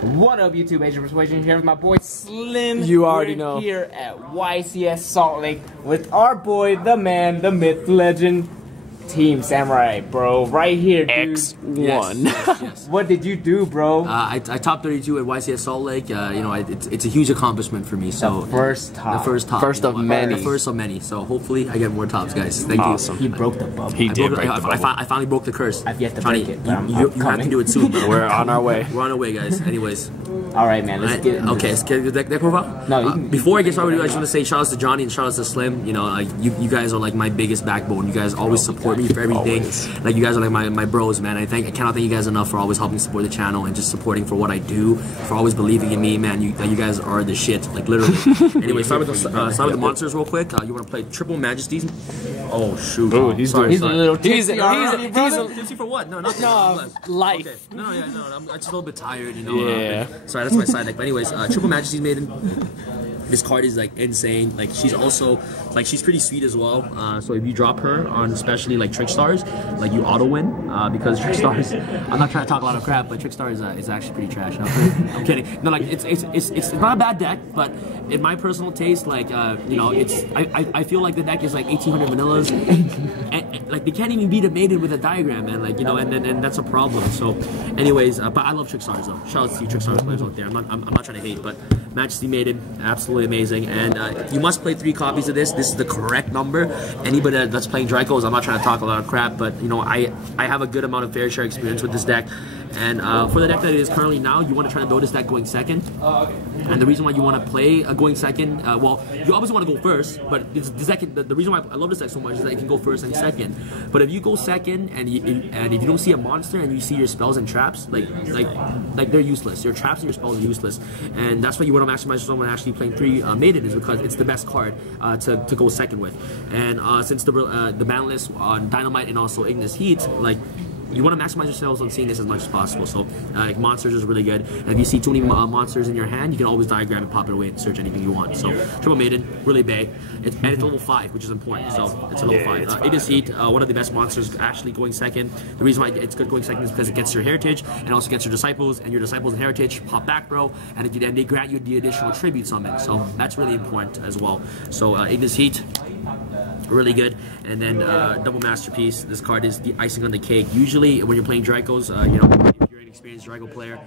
What up, YouTube? Asian Persuasion here with my boy Slim. You already We're know. Here at YCS Salt Lake with our boy, the man, the myth, legend, Team Samurai, bro. Right here, dude. X1. Yes. What did you do, bro? I top 32 at YCS Salt Lake. You know, it's a huge accomplishment for me. So the first top. The first top. First of many. The first of many. So hopefully I get more tops, guys. Thank Awesome. He broke the bubble. He did break the bubble. I finally broke the curse. I've yet to Johnny, break it, but you have to do it soon, bro. We're on our way. We're on our way, guys. Anyways. All right, man. Let's get into Okay, this. let's get the deck profile. No, you can- before I get started, I just want to say shout outs to Johnny and shout outs to Slim. You know, you guys are like my biggest backbone. You guys always support me for everything. Like you guys are like my bros, man. I cannot thank you guys enough for always helping support the channel and just supporting for what I do, for always believing in me, man. You guys are the shit, like literally. Anyway, start with the monsters real quick. You want to play Triple Majesties? Oh shoot! Ooh, he's sorry, He's a sorry. little He's tipsy. Tipsy for what? No, nothing. life. Okay. No, yeah, no. I'm just a little bit tired, you know. Yeah. Sorry, that's my side deck. But anyways, Triple Majesty's Maiden. This card is like insane. Like she's also like she's pretty sweet as well. So if you drop her on especially like Trick Stars, like you auto win because Trick Stars. I'm not trying to talk a lot of crap, but Trick Stars is actually pretty trash. I'm kidding. No, like it's not a bad deck, but in my personal taste, like you know, I feel like the deck is like 1800 vanillas, and like they can't even beat a Maiden with a diagram, man. Like you know, and that's a problem. So, anyways, but I love Trick Stars though. Shout out to you Trick Stars players out there. I'm not trying to hate, but Majesty Maiden, absolutely amazing, and you must play 3 copies of this. This is the correct number. Anybody that's playing Dracos, I'm not trying to talk a lot of crap, but you know I have a good amount of fair share experience with this deck, and for the deck that it is currently now, you want to try to build this deck going second. And the reason why you want to play a going second, well, you obviously want to go first, but this deck, the reason why I love this deck so much is that it can go first and second. But if you go second and if you don't see a monster and you see your spells and traps, like they're useless. Your traps and your spells are useless, and that's why you want to maximize someone actually playing 3 Maiden, is because it's the best card to go second with. And since the ban list on Dynamite and also Ignis Heat, like, you want to maximize yourselves on seeing this as much as possible. So, like, monsters is really good. And if you see too many monsters in your hand, you can always diagram and pop it away and search anything you want. So, Triple Maiden, really bae. And it's level 5, which is important. So, it's a level 5. Ignis Heat, one of the best monsters, actually going second. The reason why it's good going second is because it gets your heritage and also gets your disciples, and your disciples and heritage pop back, bro. And then they grant you the additional tribute summon. So, that's really important as well. So, Ignis Heat, really good. And then Double Masterpiece, this card is the icing on the cake. Usually when you're playing Dracos, you know, if you're an experienced Draco player,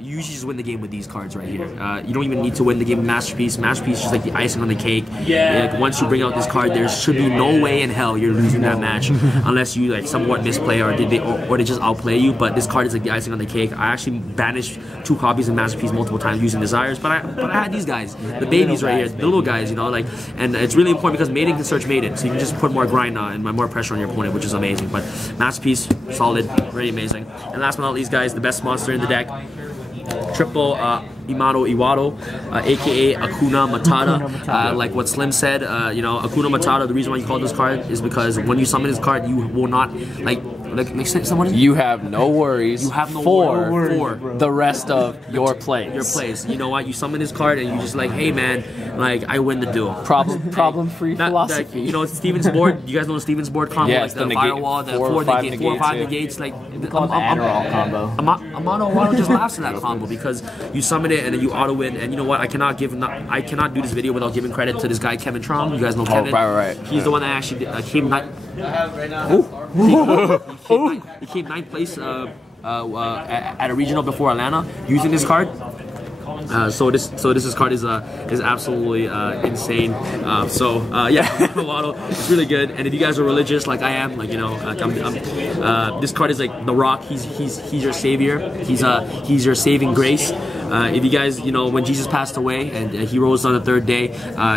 you usually just win the game with these cards right here. You don't even need to win the game with Masterpiece. Masterpiece is just like the icing on the cake. Yeah. Like, once you bring out this card, there should be no way in hell you're losing that match unless you like somewhat misplay or they just outplay you. But this card is like the icing on the cake. I actually banished 2 copies of Masterpiece multiple times using Desires, but I had these guys, the babies right here, the little guys, you know, like, and it's really important because Maiden can search Maiden, so you can just put more grind and more pressure on your opponent, which is amazing. But Masterpiece, solid, very amazing. And last but not least, guys, the best monster in the deck, Triple Imano Iwado, aka Akuna Matata. Like what Slim said, you know, Akuna Matata, the reason why you call this card is because when you summon this card, you will not, like someone, You have no worries. You have no for worries. the rest of your plays. Your plays. You know what? You summon this card and you just like, hey man, like I win the duel. Problem-free philosophy. You know, Steven's board. You guys know the Steven's board combo, Yeah, like the firewall, the 4 or 5 negates. Like call it the Adderall combo. Amano just laughs at that combo because you summon it and then you auto win. And you know what? I cannot do this video without giving credit to this guy Kevin Trom. You guys know Kevin. Right. He's the one that actually came he came 9th place at a regional before Atlanta using this card. So this card is absolutely insane. Yeah, it's really good. And if you guys are religious like I am, like, you know, like this card is like the Rock. He's your savior. He's your saving grace. If you guys, you know, when Jesus passed away and he rose on the 3rd day,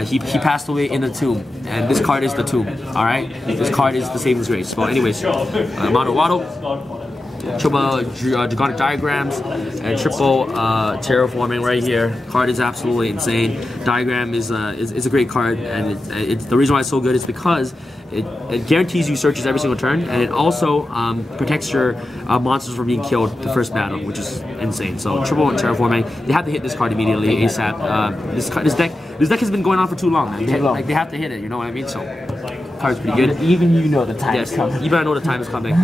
he passed away in the tomb, and this card is the tomb. All right, this card is the saving grace. Well, anyways, Mano Wado. Triple Draconic Diagrams and triple Terraforming right here. Card is absolutely insane. Diagram is a great card, and it's the reason why it's so good is because it guarantees you searches every single turn, and it also protects your monsters from being killed the first battle, which is insane. So triple Terraforming, they have to hit this card immediately ASAP. This deck has been going on for too long, man. They have to hit it, you know what I mean? So card's pretty good. Even you know the time is coming. Even I know the time is coming.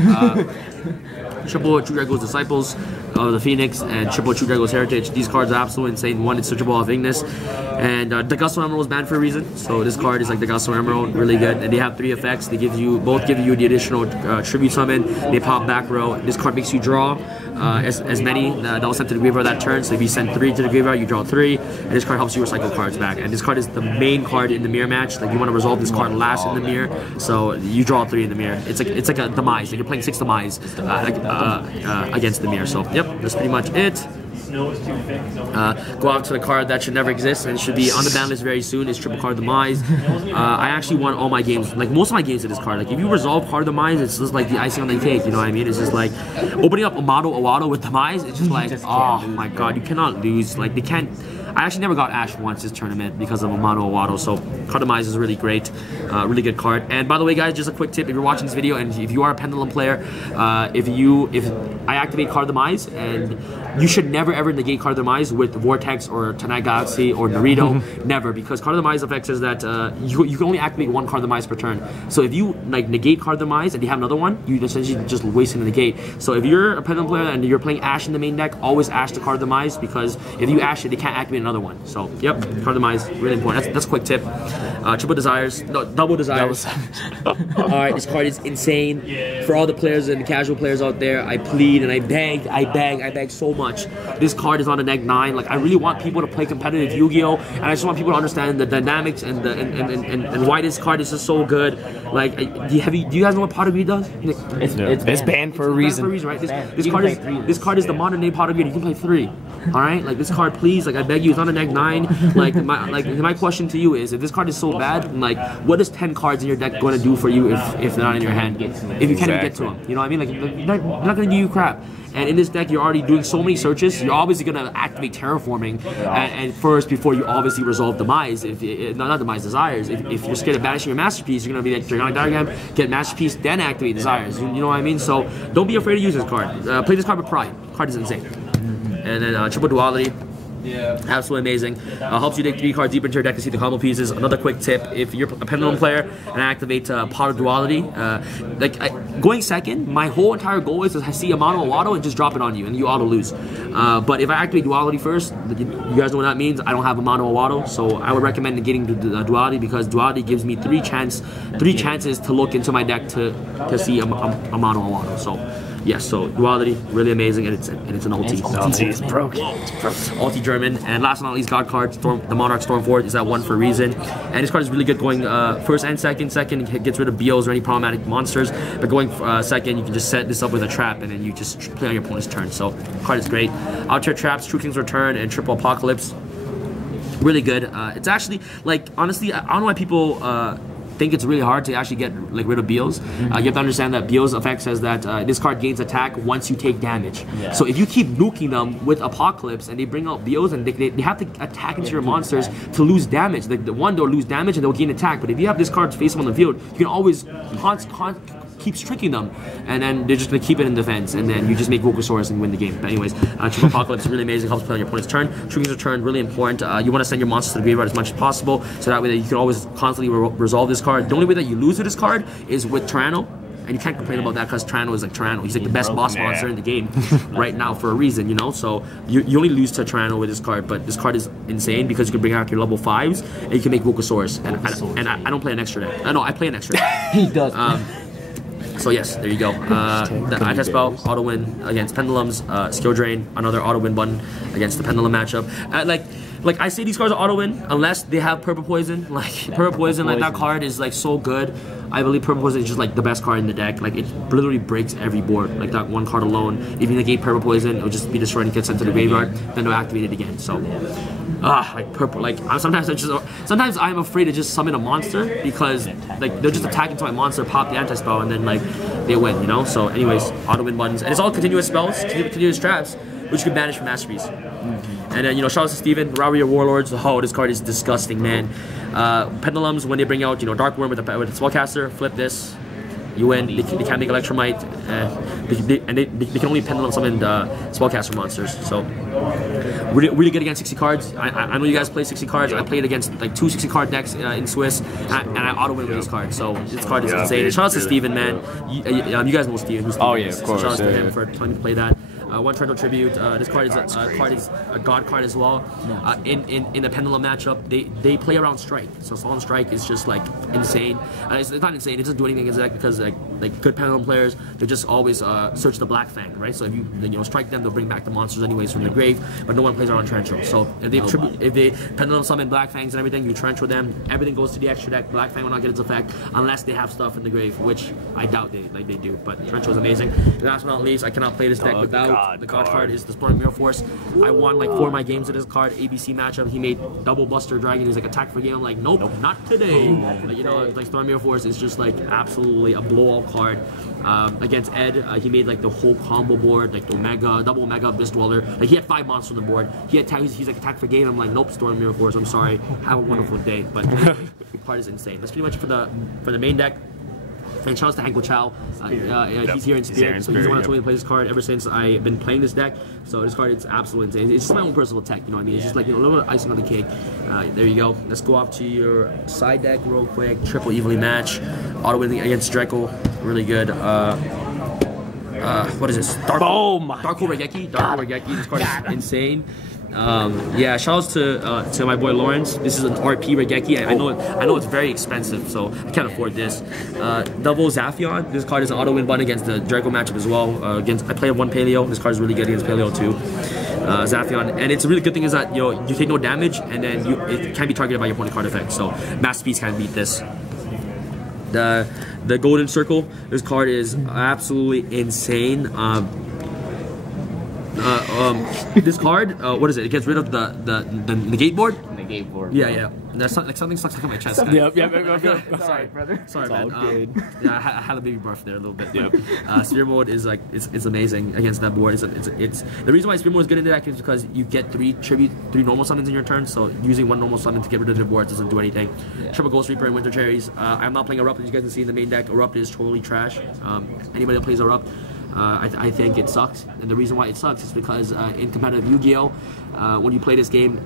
Triple True Draco's Disciples of the Phoenix and triple True Draco's Heritage. These cards are absolutely insane. One, it's Searchable of Ignis. And the Gusto Emerald was banned for a reason. So this card is like the Gusto Emerald, really good. And they have 3 effects. They both give you the additional tribute summon. They pop back row. This card makes you draw as many that will send to the graveyard that turn. So if you send 3 to the graveyard, you draw 3. And this card helps you recycle cards back. And this card is the main card in the mirror match. Like you want to resolve this card last in the mirror. So you draw 3 in the mirror. It's like a Demise. Like you're playing 6 Demise against the mirror. So yep, that's pretty much it. Go out to the card that should never exist and should be on the ban list very soon is Triple Card Demise. I actually won all my games, like most of my games with this card. Like if you resolve Card Demise, it's just like the icing on the cake, you know what I mean? It's just like opening up Amato Awado with Demise, it's just like, oh my god, you cannot lose. Like they can't. I actually never got Ash once this tournament because of Amato Awado, so Card Demise is really great, really good card. And by the way guys, just a quick tip, if you're watching this video and if you are a Pendulum player, if I activate Card Demise, and you should never ever negate Card Demise with Vortex or Tonight Galaxy or Naruto, never, because Card Demise effect says that you can only activate 1 Card Demise per turn. So if you like negate Card Demise and you have another one, you essentially just wasting the negate. So if you're a Pendulum player and you're playing Ash in the main deck, always Ash the Card Demise, because if you Ash it, they can't activate another one. So yep, Card Demise, really important. That's a quick tip. Triple Desires, no, Double Desires. Alright, this card is insane. For all the players and the casual players out there, I plead and I beg so much. This card is on the deck 9. Like I really want people to play competitive Yu-Gi-Oh! And I just want people to understand the dynamics and why this card is just so good. Like, do you guys know what Pot of Greed does? It's banned for a reason. Right? This card is the modern day Pot of Greed. You can play 3. All right, like this card, please. Like I beg you, it's on the deck 9. Like my question to you is, if this card is so bad, like what is 10 cards in your deck going to do for you if they're not in your hand? If you can't even get to them, you know what I mean? Like they're not going to do you crap. And in this deck, you're already doing so many searches. You're obviously going to activate Terraforming and first before you obviously resolve Demise. Not Demise, Desires. If you're scared of banishing your Masterpiece, you're going to be like Dragonic Diagram, get Masterpiece, then activate Desires. You know what I mean? So don't be afraid to use this card. Play this card with pride. Card is insane. And then Triple Duality. Yeah. Absolutely amazing. Helps you dig 3 cards deeper into your deck to see the combo pieces. Another quick tip, if you're a Pendulum player and activate Pot of Duality, going second, my whole entire goal is to see a mono Awado and just drop it on you and you auto lose. But if I activate Duality first, you guys know what that means. I don't have a mono Awado, so I would recommend getting the Duality, because Duality gives me 3 chances to look into my deck to see a mono Awado. So yes, so Duality, really amazing, and it's an ulti. It's broken. Ulti German, and last but not least, God card, the Monarch Stormforth is that 1 for a reason. And this card is really good going first and second. Second, it gets rid of BOs or any problematic monsters, but going second, you can just set this up with a trap, and then you just play on your opponent's turn. So card is great. Out-tier traps, True King's Return, and Triple Apocalypse, really good. It's actually, like, honestly, I don't know why people think it's really hard to actually get rid of BOs. You have to understand that BO's effect says that this card gains attack once you take damage. Yeah. So if you keep nuking them with Apocalypse and they bring out BOs, and they have to attack into your monsters to lose damage. Like the one, they'll lose damage and they'll gain attack. But if you have this card face them on the field, you can always keep tricking them, and then they're just gonna keep it in defense, and then you just make Vokosaurus and win the game. But anyways, Triple Apocalypse is really amazing, helps play on your opponent's turn. True King's Return, really important. You want to send your monsters to the graveyard as much as possible, so that way that you can always constantly resolve this card. The only way that you lose with this card is with Tyranno, and you can't complain about that because Tyranno is like Tyranno. He's like the best boss monster in the game right now for a reason, you know? So you only lose to Tyranno with this card, but this card is insane because you can bring out your level 5s and you can make Vokosaurus. And I don't play an extra deck. No, I play an extra deck. He does. So yes, there you go. The eye-test spell, auto win against Pendulums, skill drain, another auto win button against the Pendulum matchup. Like I say, these cards are auto win unless they have Purple Poison. Like Purple Poison, like that card is like so good. I believe Purple Poison is just like the best card in the deck. Like it literally breaks every board. Like that one card alone. If you negate Purple Poison, it'll just be destroyed and get sent to the graveyard. Then they'll activate it again. So. Like purple. Like sometimes I'm afraid to just summon a monster because like they'll just attack into my monster, pop the anti-spell, and then like they win, you know. So anyways, auto win buttons, and it's all continuous spells, continuous traps, which you can banish from Masterpiece. And then, you know, shout out to Steven, Robbery of Warlords. Oh, this card is disgusting, man. Pendulums, when they bring out, you know, Dark Worm with a spellcaster, flip this. You win. They can't make Electromite, and they can only pendulum summon spellcaster monsters. So really good against 60 cards. I know you guys play 60 cards. I played against like 2 60 card decks in Swiss, and I auto win with this card. So this card is insane. Shout out to Steven, man. You guys know Steven. Oh yeah, of course. Shout out to him for telling me to play that. One Trento Tribute. This card is a god card as well. In the Pendulum matchup, they play around Strike. So Solemn Strike is just like insane. It's not insane. It doesn't do anything against that because like good Pendulum players, they just always search the Black Fang, right? So if you strike them, they'll bring back the monsters anyways from the grave. But no one plays around Trencho. So if they Pendulum summon Black Fangs and everything, you Trencho them. Everything goes to the extra deck. Black Fang will not get its effect unless they have stuff in the grave, which I doubt they do. But Trencho is amazing. Last but not least, I cannot play this deck without. The god card is the Storm Mirror Force. I won like 4 of my games with this card. ABC matchup, he made double Buster Dragon. He's like attack for game. I'm like, nope, not today. Like, like Storm Mirror Force is just like absolutely a blowout card. Against Ed, he made like the whole combo board, like the double Omega Abyss Dweller. Like he had 5 monsters on the board. He's like attack for game. I'm like, nope, Storm Mirror Force. I'm sorry. Have a wonderful day. But the card is insane. That's pretty much for the main deck. And shout out to Hanko Chow. He's here in Spirit, so he's the one that told me to play this card ever since I've been playing this deck. So this card is absolutely insane. It's just my own personal tech, you know what I mean? It's just like a little bit of icing on the cake. There you go. Let's go off to your side deck real quick. Triple Evilly match. Auto winning against Draco. Really good. What is this? Darko Regeki. Darko Regeki. This card is insane. Yeah, shout outs to my boy Lawrence. This is an RP Regeki. I know it's very expensive, so I can't afford this. Double Zaphion. This card is an auto win button against the Draco matchup as well. I played 1 Paleo. This card is really good against Paleo too. Zaphion, and it's a really good thing is that you take no damage, and then it can be targeted by your opponent card effect. So Masterpiece can't beat this. The Golden Circle. This card is absolutely insane. This card, what is it? It gets rid of the negate board. Negate board. Yeah. That's not, like something stuck in my chest. Yep. Sorry, brother. Sorry, man. Good. Yeah, I had a baby barf there a little bit. Yep. Spear mode is like it's amazing against that board. It's the reason why Spear mode is good in that is because you get 3 normal summons in your turn. So using 1 normal summon to get rid of the board doesn't do anything. Yeah. Triple Ghost Reaper and Winter Cherries. I'm not playing Erupt, as you guys can see in the main deck. Erupt is totally trash. Anybody that plays Erupt, I think it sucks, and the reason why it sucks is because in competitive Yu-Gi-Oh, when you play this game,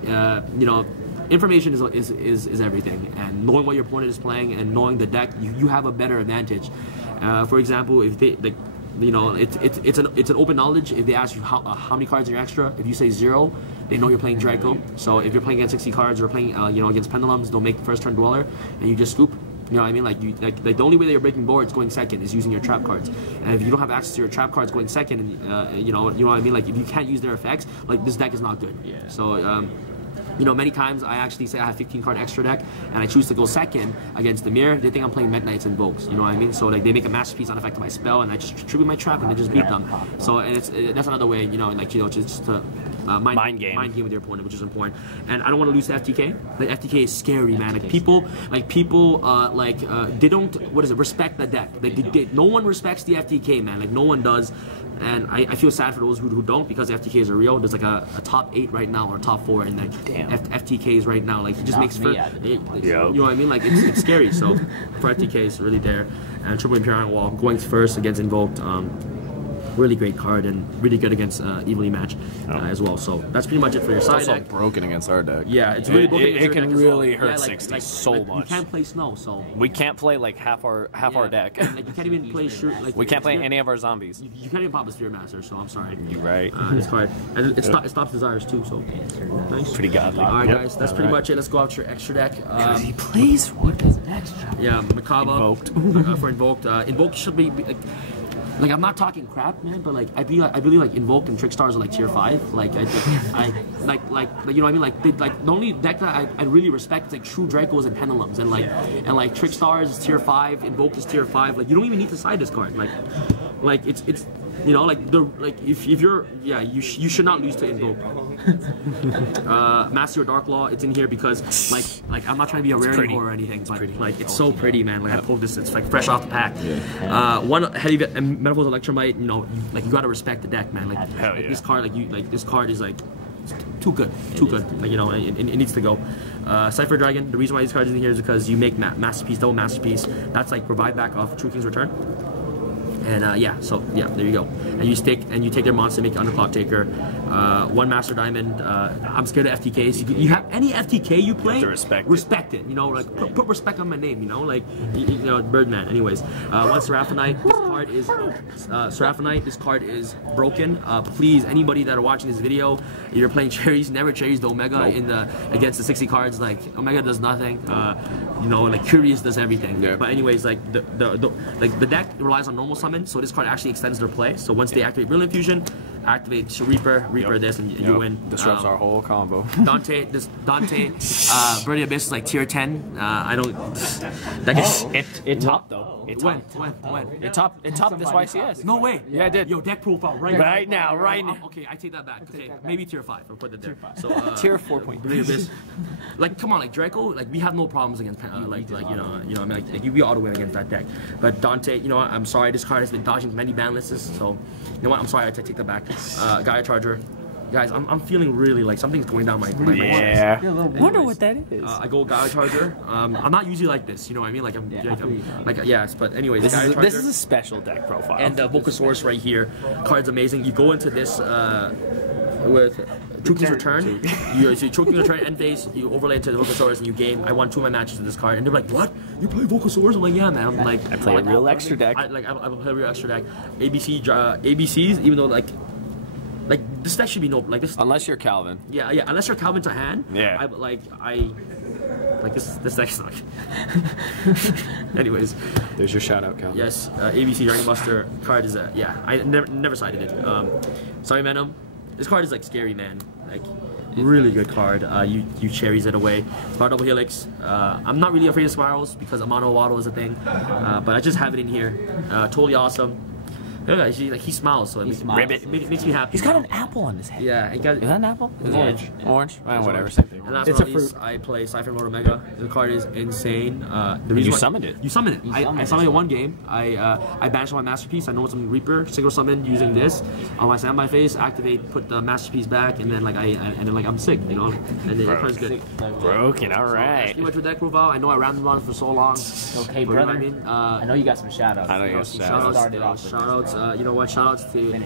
information is everything, and knowing what your opponent is playing and knowing the deck, you have a better advantage. For example, if they it's an open knowledge. If they ask you how many cards are your extra, if you say 0, they know you're playing Draco. So if you're playing against 60 cards or playing against Pendulums, they'll make the first turn Dweller, and you just scoop. You know what I mean? Like the only way that you're breaking boards going second is using your trap cards. And if you don't have access to your trap cards going second, and you know what I mean? Like if you can't use their effects, like this deck is not good. Yeah. So many times I actually say I have 15 card extra deck and I choose to go second against the mirror. They think I'm playing Meta Knights and Invokes. You know what I mean? So like they make a Masterpiece unaffected by spell, and I just tribute my trap and I just beat them. So and that's another way, just to mind game with your opponent, which is important. And I don't want to lose to FTK. Like FTK is scary, man. Like people they don't respect the deck. No one respects the FTK, man. Like no one does. And I feel sad for those who don't, because FTK is real. There's like a top 8 right now or top 4 in like FTKs right now. Like it just makes for you know what I mean? Like it's scary. So for FTK it's really there. And Triple Imperium Wall going first against Invoked. Really great card and really good against Evilly match as well. So that's pretty much it for your side deck. It's also broken against our deck. Yeah, it's really broken. It can really hurt 60 so much. You can't play Snow, so we can't play like half our deck. Like you can't even play we can't play any of our zombies. You can't even pop a Spear Master, so I'm sorry. You're right. This card, and it stops Desires too, so nice. Pretty godly. All right, guys, that's pretty much it. Let's go out to your extra deck. He plays what is extra? Yeah, Makaba Invoked. For Invoked. Invoked should be. Like I'm not talking crap, man, but like I believe like Invoked and Trickstars are like tier 5. Like you know what I mean? Like the only deck that I really respect is like True Dracos and Pendulums, and like Trickstars is tier 5, Invoked is tier 5. Like you don't even need to side this card. Like it's if you're you should not lose to Invoke. Master of Dark Law, it's in here because like I'm not trying to be a rarity or anything, but like it's so pretty, man. Like I pulled this, it's like fresh off the pack. One heavy Metaphors Electromite, you gotta respect the deck, man. Like this card, this card is like too good, too good. Like, you know, it needs to go. Cypher Dragon. The reason why these cards are in here is because you make masterpiece, double masterpiece. That's like provide back off True King's Return. And yeah, so yeah, there you go. And you take their monster, make it underclock taker. One Master Diamond. I'm scared of FTKs. You have any FTK you play, respect it. You know, like put respect on my name. You know, like you know, Birdman. Anyways, one Seraphinite. This card is Seraphinite. This card is broken. Please, anybody that are watching this video, you're playing cherries. Never cherries the Omega against the 60 cards. Like Omega does nothing. You know, like Curious does everything. Yeah. But anyways, like the deck relies on normal summon. So this card actually extends their play. So once they activate Brilliant Fusion, activate Reaper this, and you win. Disrupts our whole combo. Dante, Birdie Abyss is like tier 10. I don't. That gets it topped though. When? It topped this YCS. No way. Yeah, it did. Yo, deck profile right now. Okay, I take that back. Okay, maybe tier 5. I'll put it there. So tier 4.3. Birdie Abyss. Like, come on, like Draco. Like, we have no problems against like you know, I mean, like we auto win against that deck. But Dante, you know what? I'm sorry. This card has been dodging many ban lists. So, you know what? I'm sorry. I take that back. Gaia Charger. Guys, I'm feeling really like something's going down my chest. Wonder what that is. I go Gaia Charger. I'm not usually like this, you know what I mean? Like I'm yes, but anyways, this is a special deck profile. And the Vocasaurus right here, card's amazing. You go into this with True King's Return. You True King's Return end phase. You overlay into the Vocasaurus and you game. I won 2 of my matches with this card, and they're like, "What? You play Vocasaurus?" I'm like, "Yeah, man." I'm like, I play a real extra deck. I play a real extra deck. ABCs, even though like this deck should be no like this. Unless you're Calvin. Yeah. Unless you're Calvin to hand. Yeah. This deck sucks. Anyways, there's your shout out, Calvin. Yes, ABC Dragon Buster card is I never cited it. Sorry, Venom. This card is like scary, man. Like really good card. You cherries it away. Spiral Double Helix. I'm not really afraid of spirals because Amano Waddle is a thing, but I just have it in here. Totally awesome. Look, he smiles, so it makes me happy. He's got an apple on his head. Yeah, is that an apple? It's orange. Orange? Whatever, same thing. And last but not least, I play Cypher Mode Omega. The card is insane. You summoned it. You summoned it. I summoned it one game. I banished my Masterpiece. I know it's a Reaper. Single summon using this on my standby phase. Activate, put the Masterpiece back, and then I'm sick, you know. And the card's good. Broken. All right. Pretty much with deck profile. I know I rambled on for so long. Okay, brother. You know I know you got some shoutouts. I know you got some shoutouts. Shoutouts. You know what? Shoutouts to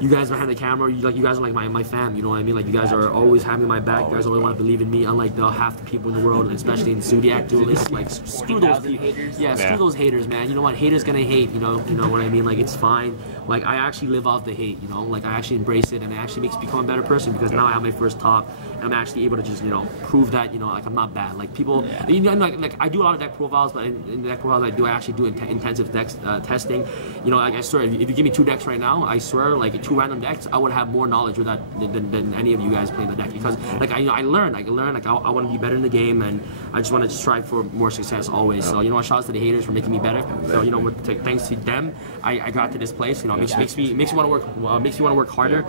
you guys behind the camera. You guys are like my fam. You know what I mean? Like you guys are always having my back. You guys always want to believe in me. Unlike half the people in the world, especially in Zodiac Duelist. Like screw those haters. Yeah, screw those haters, man. You know what? Haters gonna hate. You know what I mean? Like it's fine. Like I actually live off the hate. You know, like I actually embrace it, and it actually makes me become a better person because now I have my first top, and I'm actually able to just prove that like I'm not bad. Like people, like I do a lot of deck profiles, but in the deck profiles I actually do intensive deck testing. You know, like I swear, if you give me 2 decks right now, I swear, like 2 random decks, I would have more knowledge with that than any of you guys playing the deck because like I learn, like I want to be better in the game, and I just want to strive for more success always. So you know, shout out to the haters for making me better. So you know, thanks to them, I got to this place. You know, makes me want to work harder.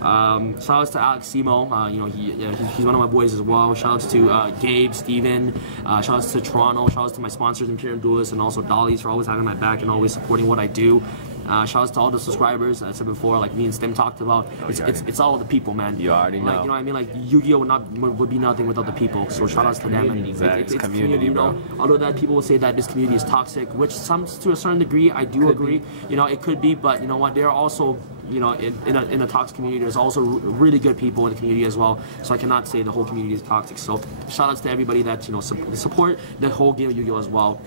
Shout outs to Alex Simo, you know, he's one of my boys as well. Shout outs to Gabe, Steven, shout outs to Toronto, shout outs to my sponsors, Imperium Duelist, and also Dolly's for always having my back and always supporting what I do. Shout outs to all the subscribers. I said before, like me and Stim talked about, it's all the people, man. You already know. Like, you know what I mean? Like Yu-Gi-Oh would be nothing without the people. So shout outs to them. And it's community, you know. Although that people will say that this community is toxic, which some to a certain degree I do agree. You know, it could be, but you know what? There are also, you know, in a toxic community, there's also really good people in the community as well. So I cannot say the whole community is toxic. So shout outs to everybody that support the whole game of Yu-Gi-Oh as well.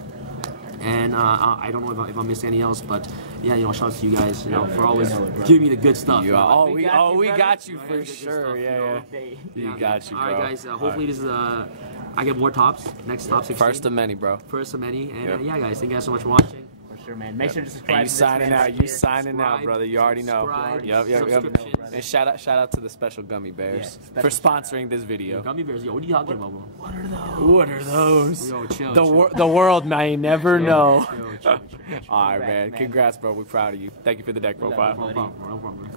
And I don't know if I'm missing anything else, but yeah, you know, shout out to you guys, you know, for always giving me the good stuff. We got you for sure. Yeah. You got you, bro. All right, guys. Hopefully this is I get more tops. Next top 16. First of many, bro. First of many. And yeah, guys, thank you guys so much for watching. Sure, man. Make sure to subscribe. And you signing out, brother. You already know. Yep. And shout out to the Special Gummy Bears for sponsoring this video. Gummy Bears, yo, what are you talking about, bro? What are those? Yo, chill. The world may never know. Chill. All right, man. Congrats, bro. We're proud of you. Thank you for the deck profile. No problem.